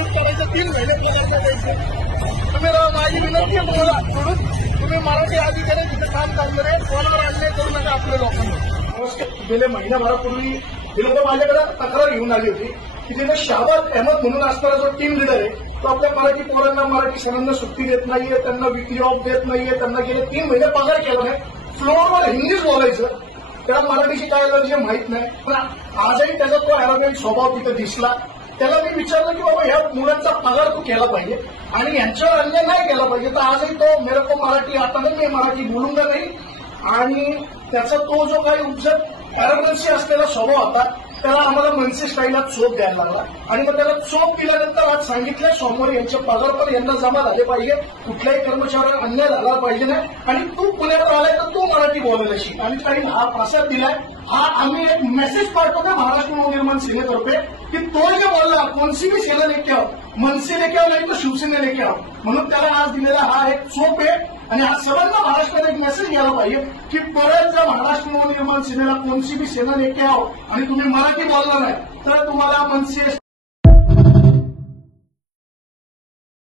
Remove करायचं 3 महिने पगार द्यायचे. तुम्ही माझी विनंती आहे तुम्हाला सोडून तुम्ही मराठी अधिकारी तिथे काम करणारे कोणावर अन्याय करू नका आपल्या लोकांना. गेले महिनाभरापूर्वी हे लोक माझ्याकडे तक्रार घेऊन आली होती की तिथे शाबाद अहमद म्हणून असणारा जो टीम लिडर आहे तो आपल्या मराठी पोरांना मराठी सणांना सुट्टी देत नाहीये, त्यांना विकली ऑफ देत नाहीये, त्यांना गेले 3 महिने पगार केला नाही. फ्लोअरवर हिंदीच बोलायचं, त्याला मराठीची काय एलर्जी माहित नाही. पण आजही त्याचा तो अॅरोगंट स्वभाव तिथे दिसला. त्याला मी विचारलं की बाबा ह्या मुलांचा पगार तू केला पाहिजे आणि यांच्यावर अन्याय नाही केला पाहिजे. तर आजही तो मेरे को मराठी आता नाही, मी मराठी बोलूंगा नाही. आणि त्याचा तो जो काही उपजत अॅरोगन्सी असलेला स्वभाव होता त्याला आम्हाला मनसे स्टाईलला चोप द्यायला लागला. आणि मग त्याला चोप दिल्यानंतर आज सांगितलं सोमवारी यांचे पगार पण यांना जमा झाले पाहिजे, कुठल्याही कर्मचाऱ्याला अन्याय झाला पाहिजे नाही. आणि तू पुण्यात आलाय तर तू मराठी बोलायला शिक. आणि काही हा प्रसाद दिलाय, हा आम्ही एक मेसेज पाठवतो महाराष्ट्र नवनिर्माण सेनेतर्फे की तो जे बोलला कोणसी भी सेना लेके आओ, मनसे लेके आओ नाही तो शिवसेना लेके आओ, म्हणून त्याला आज दिलेला हा एक चोप आहे. आणि आज सर्वांना महाराष्ट्रात एक मेसेज घ्यायला पाहिजे की परत जर महाराष्ट्र नवनिर्माण सेनेला कोणसी भी सेना लेके आओ आणि तुम्ही मराठी बोलला नाही तर तुम्हाला मनसे